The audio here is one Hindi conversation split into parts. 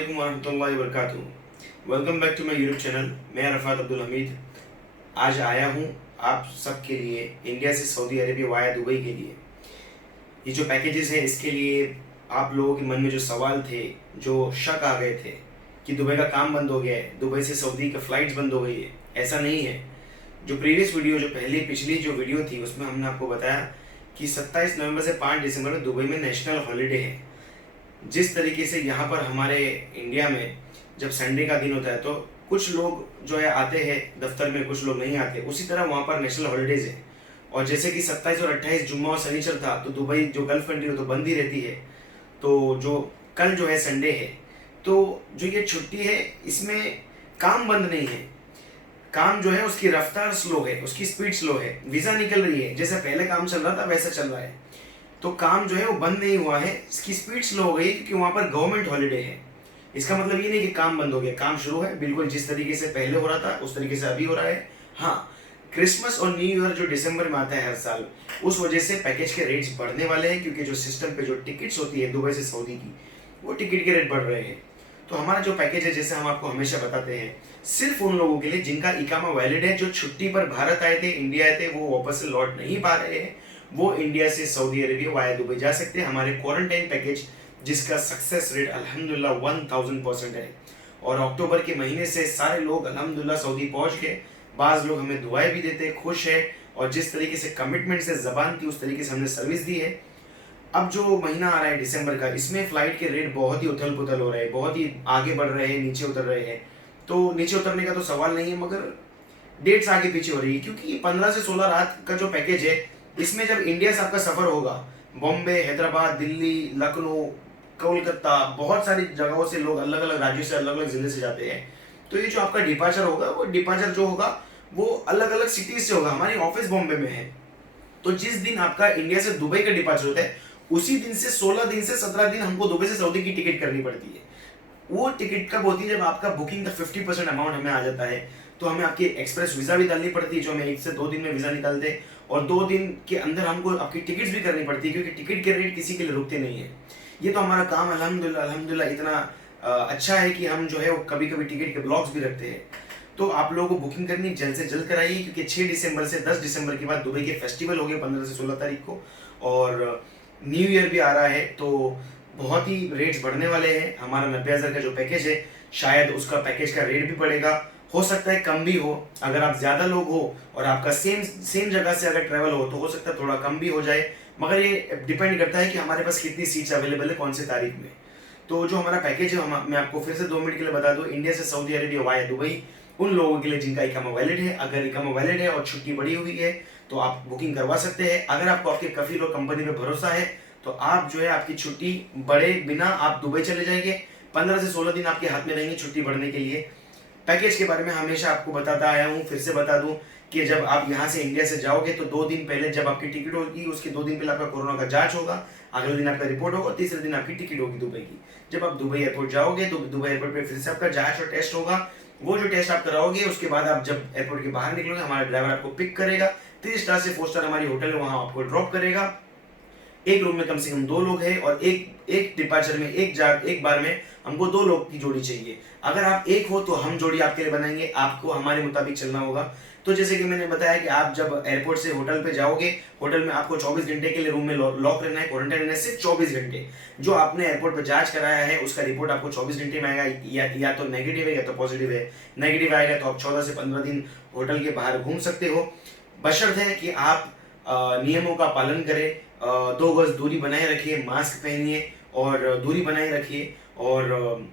अस्सलामुअलैकुम वरहमतुल्लाहि वबरकातुहू। Welcome back to my YouTube channel. मैं रफ़ात अब्दुल हमीद आज आया हूँ आप सबके लिए इंडिया से सऊदी अरेबिया वाया दुबई के लिए। ये जो पैकेजेस हैं इसके लिए आप लोगों के मन में जो सवाल थे, जो शक आ गए थे कि दुबई का काम बंद हो गया है, दुबई से सऊदी का फ़्लाइट्स बंद हो गई है, ऐसा नहीं है। जो प्रीवियस वीडियो जो पिछली जो वीडियो थी उसमें हमने आपको बताया कि 27 नवंबर से 5 दिसंबर में दुबई में नेशनल हॉलीडे है। जिस तरीके से यहाँ पर हमारे इंडिया में जब संडे का दिन होता है तो कुछ लोग जो है आते हैं दफ्तर में, कुछ लोग नहीं आते, उसी तरह वहाँ पर नेशनल हॉलीडेज है। और जैसे कि 27 और 28 जुम्मा और शनिचर था तो दुबई जो गल्फ कंट्री हो तो बंद ही रहती है। तो जो कल जो है संडे है, तो जो ये छुट्टी है इसमें काम बंद नहीं है। काम जो है उसकी रफ्तार स्लो है, उसकी स्पीड स्लो है, वीज़ा निकल रही है, जैसे पहले काम चल रहा था वैसा चल रहा है। तो काम जो है वो बंद नहीं हुआ है, इसकी स्पीड स्लो हो गई क्योंकि वहाँ पर गवर्नमेंट हॉलीडे है। इसका मतलब ये नहीं कि काम बंद हो गया, काम शुरू है बिल्कुल जिस तरीके से पहले हो रहा था उस तरीके से अभी हो रहा है। हाँ, क्रिसमस और न्यू ईयर जो दिसंबर में आता है हर साल, उस वजह से पैकेज के रेट्स बढ़ने वाले हैं क्योंकि जो सिस्टम पे जो टिकट्स होती है दुबई से सऊदी की, वो टिकट के रेट बढ़ रहे हैं। तो हमारा जो पैकेज है, जैसे हम आपको हमेशा बताते हैं, सिर्फ उन लोगों के लिए जिनका इकामा वैलिड है, जो छुट्टी पर भारत आए थे, इंडिया आए थे, वो वापस से लौट नहीं पा रहे हैं, वो इंडिया से सऊदी अरेबिया वाया दुबई जा सकते हैं। हमारे क्वारंटाइन पैकेज जिसका सक्सेस रेट अल्हम्दुलिल्लाह 1000% है और अक्टूबर के महीने से सारे लोग अल्हम्दुलिल्लाह सऊदी पहुंच गए। बाज़ लोग हमें दुआएं भी देते, खुश है, और जिस तरीके से कमिटमेंट से ज़बान थी उस तरीके से हमने सर्विस दी है। अब जो महीना आ रहा है दिसंबर का, इसमें फ़्लाइट के रेट बहुत ही उथल पुथल हो रहे हैं, बहुत ही आगे बढ़ रहे हैं, नीचे उतर रहे हैं। तो नीचे उतरने का तो सवाल नहीं है, मगर डेट्स आगे पीछे हो रही है क्योंकि 15 से 16 रात का जो पैकेज है, इसमें जब इंडिया से आपका सफ़र होगा, बॉम्बे, हैदराबाद, दिल्ली, लखनऊ, कोलकाता, बहुत सारी जगहों से लोग अलग अलग राज्यों से, अलग अलग ज़िले से जाते हैं। तो ये जो आपका डिपार्चर होगा, वो डिपार्चर जो होगा वो अलग अलग सिटीज़ से होगा। हमारी ऑफिस बॉम्बे में है, तो जिस दिन आपका इंडिया से दुबई का डिपार्चर होता है उसी दिन से 16 दिन से 17 दिन हमको दुबई से सऊदी की टिकट करनी पड़ती है। वो टिकट कब होती है? जब आपका बुकिंग का 50% अमाउंट हमें आ जाता है, तो हमें आपकी एक्सप्रेस वीज़ा भी डालनी पड़ती है, जो हमें 1 से 2 दिन में वीज़ा निकाल दे, और 2 दिन के अंदर हमको आपकी टिकट्स भी करनी पड़ती है क्योंकि टिकट के रेट किसी के लिए रुकते नहीं है। ये तो हमारा काम अल्हम्दुलिल्लाह इतना अच्छा है कि हम जो है वो कभी कभी टिकट के ब्लॉक्स भी रखते हैं। तो आप लोगों को बुकिंग करनी जल्द से जल्द कराइए क्योंकि 6 दिसंबर से 10 दिसंबर के बाद दुबई के फेस्टिवल हो गए 15 से 16 तारीख को, और न्यू ईयर भी आ रहा है, तो बहुत ही रेट्स बढ़ने वाले हैं। हमारा 90,000 का जो पैकेज है, शायद उसका पैकेज का रेट भी बढ़ेगा, हो सकता है कम भी हो। अगर आप ज़्यादा लोग हो और आपका सेम जगह से अगर ट्रैवल हो तो हो सकता है थोड़ा कम भी हो जाए, मगर ये डिपेंड करता है कि हमारे पास कितनी सीट्स अवेलेबल है कौन से तारीख में। तो जो हमारा पैकेज है, मैं आपको फिर से 2 मिनट के लिए बता दूँ, इंडिया से सऊदी अरेबिया वाया दुबई उन लोगों के लिए जिनका इकामा वैलिड है। अगर इकामा वैलिड है और छुट्टी बढ़ी हुई है तो आप बुकिंग करवा सकते हैं। अगर आपको आपके कफील और कंपनी पे भरोसा है तो आप जो है आपकी छुट्टी बढ़े बिना आप दुबई चले जाएंगे। 15 से 16 दिन आपके हाथ में रहेंगे छुट्टी बढ़ने के लिए। पैकेज के बारे में हमेशा आपको बताता आया हूँ, फिर से बता दूं कि जब आप यहाँ से इंडिया से जाओगे तो 2 दिन पहले जब आपकी टिकट होगी, उसके 2 दिन पहले आपका कोरोना का जांच होगा, अगले दिन आपका रिपोर्ट होगा, तीसरे दिन आपकी टिकट होगी दुबई की। जब आप दुबई एयरपोर्ट जाओगे तो दुबई एयरपोर्ट पे फिर से आपका जांच और टेस्ट होगा। वो जो टेस्ट आप कराओगे उसके बाद आप जब एयरपोर्ट के बाहर निकलोगे, हमारा ड्राइवर आपको पिक करेगा, 3 स्टार से 4 स्टार हमारी होटल है, वहाँ आपको ड्रॉप करेगा। एक रूम में कम से कम 2 लोग हैं और एक डिपार्चर में एक बार में हमको 2 लोग की जोड़ी चाहिए। अगर आप एक हो तो हम जोड़ी आपके लिए बनाएंगे, आपको हमारे मुताबिक चलना होगा। तो जैसे कि मैंने बताया कि आप जब एयरपोर्ट से होटल पे जाओगे, होटल में आपको 24 घंटे के लिए रूम में लॉक रहना है, क्वारंटाइन रहना है सिर्फ 24 घंटे। जो आपने एयरपोर्ट पे जांच कराया है उसका रिपोर्ट आपको 24 घंटे में आएगा, या तो नेगेटिव है या तो पॉजिटिव है। नेगेटिव आएगा तो आप 14 से 15 दिन होटल के बाहर घूम सकते हो, बशर्ते है कि आप नियमों का पालन करें, 2 गज दूरी बनाए रखिए, मास्क पहनिए और दूरी बनाए रखिए, और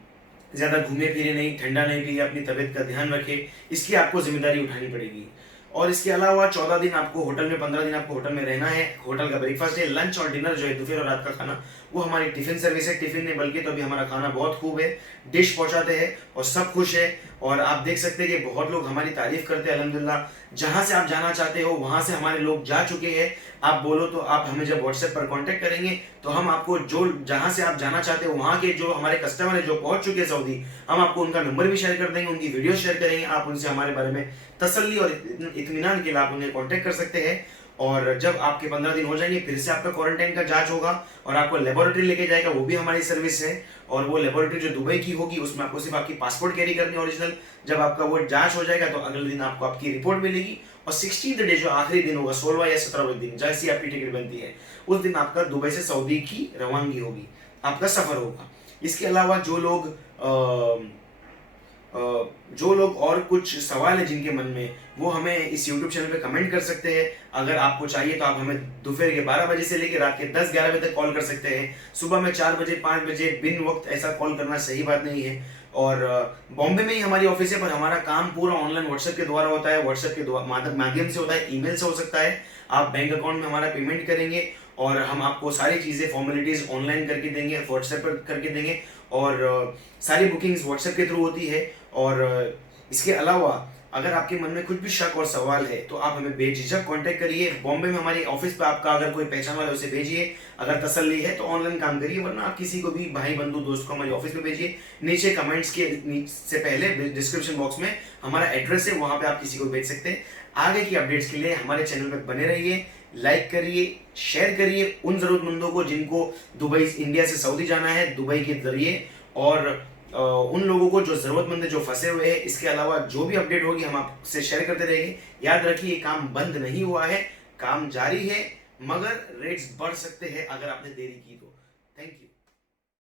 ज़्यादा घूमे फिरे नहीं, ठंडा नहीं पिए, अपनी तबीयत का ध्यान रखें, इसकी आपको जिम्मेदारी उठानी पड़ेगी। और इसके अलावा 14 दिन आपको होटल में, 15 दिन आपको होटल में रहना है। होटल का ब्रेकफास्ट है, लंच और डिनर जो है दोपहर और रात का खाना, वो हमारी टिफ़िन सर्विस है। टिफ़िन नहीं बल्कि तो अभी हमारा खाना बहुत खूब है, डिश पहुंचाते हैं और सब खुश है। और आप देख सकते हैं कि बहुत लोग हमारी तारीफ करते हैं अल्हम्दुलिल्लाह। जहाँ से आप जाना चाहते हो वहाँ से हमारे लोग जा चुके हैं। आप बोलो तो आप हमें जब व्हाट्सएप पर कांटेक्ट करेंगे तो हम आपको जो जहाँ से आप जाना चाहते हो वहाँ के जो हमारे कस्टमर है जो पहुँच चुके हैं सऊदी, हम आपको उनका नंबर भी शेयर कर देंगे, उनकी वीडियो शेयर करेंगे। आप उनसे हमारे बारे में तसल्ली और इत्मीनान के लिए आप उन्हें कॉन्टेक्ट कर सकते हैं। और जब आपके 15 दिन हो जाएंगे फिर से आपका क्वारंटाइन का जांच होगा और आपको लेबोरेटरी लेके जाएगा, वो भी हमारी सर्विस है। और वो लेबोरेटरी जो दुबई की होगी उसमें आपको सिर्फ आपकी पासपोर्ट कैरी करनी है ओरिजिनल। जब आपका वो जांच हो जाएगा तो अगले दिन आपको आपकी रिपोर्ट मिलेगी और 16th डे जो आखिरी दिन होगा, 16वां या 17वां दिन, जैसी आपकी टिकट बनती है उस दिन आपका दुबई से सऊदी की रवानगी होगी, आपका सफर होगा। इसके अलावा जो लोग और कुछ सवाल है जिनके मन में, वो हमें इस YouTube चैनल पे कमेंट कर सकते हैं। अगर आपको चाहिए तो आप हमें दोपहर के 12 बजे से लेकर रात के 10-11 बजे तक कॉल कर सकते हैं। सुबह में 4 बजे 5 बजे बिन वक्त ऐसा कॉल करना सही बात नहीं है। और बॉम्बे में ही हमारी ऑफिस है, पर हमारा काम पूरा ऑनलाइन व्हाट्सएप के द्वारा होता है, व्हाट्सएप के माध्यम से होता है, ईमेल से हो सकता है। आप बैंक अकाउंट में हमारा पेमेंट करेंगे और हम आपको सारी चीज़ें फॉर्मेलिटीज़ ऑनलाइन करके देंगे, व्हाट्सएप पर करके देंगे और सारी बुकिंग्स व्हाट्सएप के थ्रू होती है। और इसके अलावा अगर आपके मन में कुछ भी शक और सवाल है तो आप हमें बेझिझक कांटेक्ट करिए। बॉम्बे में हमारी ऑफिस पे आपका अगर कोई पहचान वाला है उसे भेजिए, अगर तसल्ली है तो ऑनलाइन काम करिए, वरना आप किसी को भी भाई बंधु दोस्त को हमारी ऑफिस में भेजिए। नीचे कमेंट्स के से पहले डिस्क्रिप्शन बॉक्स में हमारा एड्रेस है, वहां पे आप किसी को भेज सकते हैं। आगे की अपडेट्स के लिए हमारे चैनल पर बने रहिए, लाइक करिए, शेयर करिए उन जरूरतमंदों को जिनको दुबई इंडिया से सऊदी जाना है दुबई के जरिए, और उन लोगों को जो जरूरतमंद है, जो फंसे हुए हैं। इसके अलावा जो भी अपडेट होगी हम आपसे शेयर करते रहेंगे। याद रखिए काम बंद नहीं हुआ है, काम जारी है, मगर रेट्स बढ़ सकते हैं अगर आपने देरी की तो। Thank you.